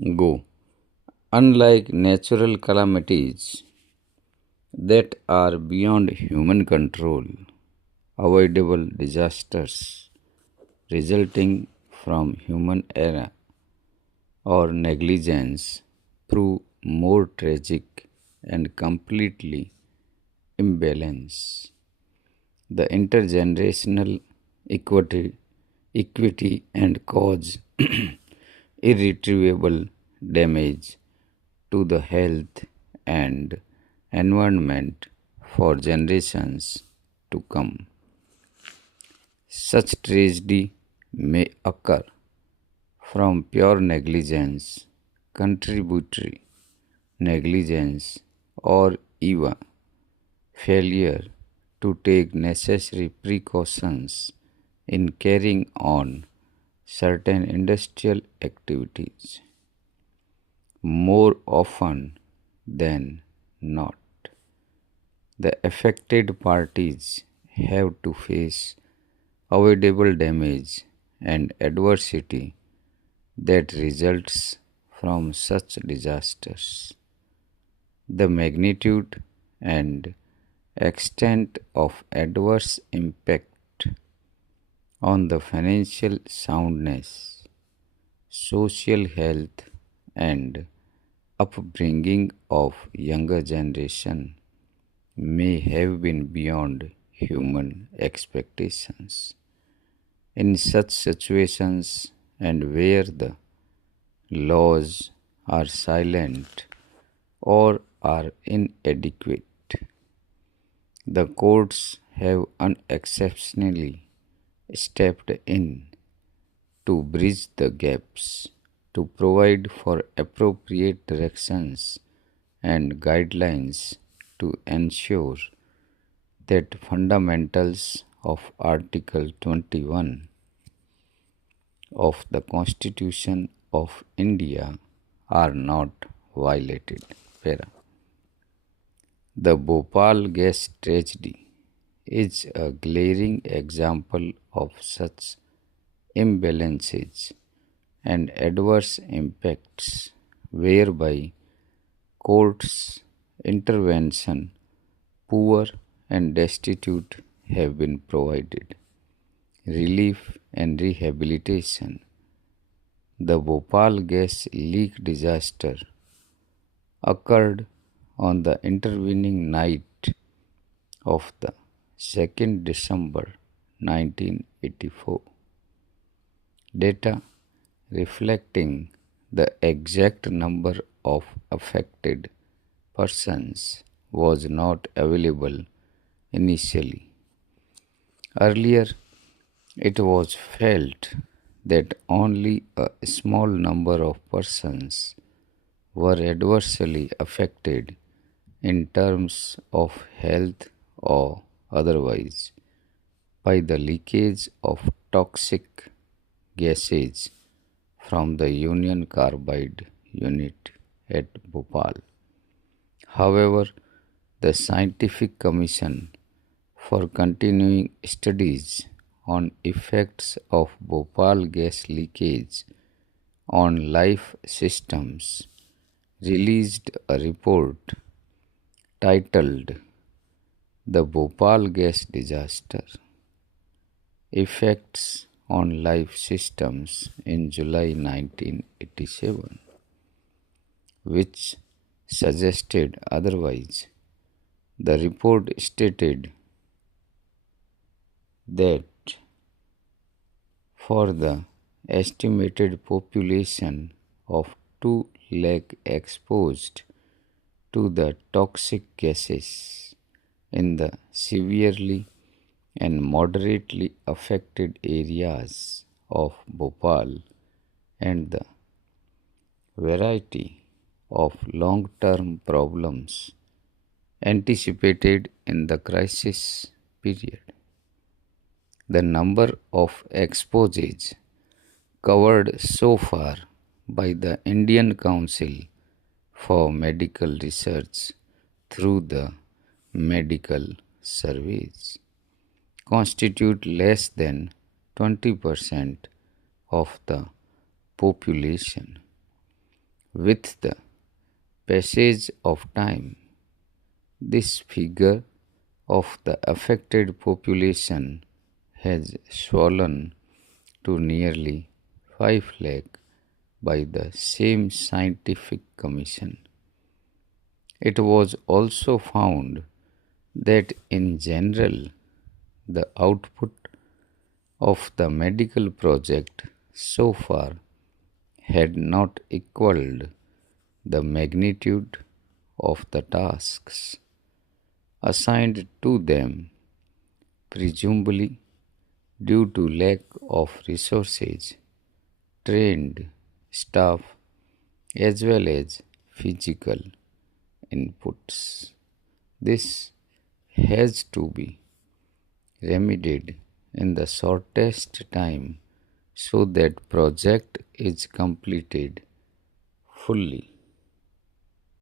go. Unlike natural calamities that are beyond human control, avoidable disasters resulting from human error or negligence prove more tragic and completely imbalanced. The intergenerational equity and cause irretrievable damage to the health and environment for generations to come. Such tragedy may occur from pure negligence, contributory negligence, or even failure to take necessary precautions in carrying on certain industrial activities. More often than not, the affected parties have to face avoidable damage and adversity that results from such disasters. The magnitude and extent of adverse impact on the financial soundness, social health, and upbringing of younger generation may have been beyond human expectations. In such situations and where the laws are silent or are inadequate, the courts have unexceptionally stepped in to bridge the gaps, to provide for appropriate directions and guidelines to ensure that fundamentals of Article 21 of the Constitution of India are not violated. Para. The Bhopal gas tragedy is a glaring example of such imbalances and adverse impacts whereby courts' intervention, poor and destitute, have been provided relief and rehabilitation. The Bhopal gas leak disaster occurred on the intervening night of the 2nd December 1984. Data reflecting the exact number of affected persons was not available initially. Earlier, it was felt that only a small number of persons were adversely affected in terms of health or otherwise by the leakage of toxic gases from the Union Carbide unit at Bhopal. However, the Scientific Commission for Continuing Studies on Effects of Bhopal Gas Leakage on Life Systems released a report titled The Bhopal Gas Disaster Effects on Life Systems in July 1987, which suggested otherwise. The report stated that for the estimated population of 2 lakh exposed to the toxic gases in the severely and moderately affected areas of Bhopal and the variety of long-term problems anticipated in the crisis period. The number of exposures covered so far by the Indian Council for Medical Research through the medical surveys constitute less than 20% of the population. With the passage of time, this figure of the affected population has swollen to nearly 5 lakh by the same scientific commission. It was also found that in general the output of the medical project so far had not equaled the magnitude of the tasks assigned to them, presumably due to lack of resources, trained staff, as well as physical inputs. This has to be remedied in the shortest time so that project is completed fully.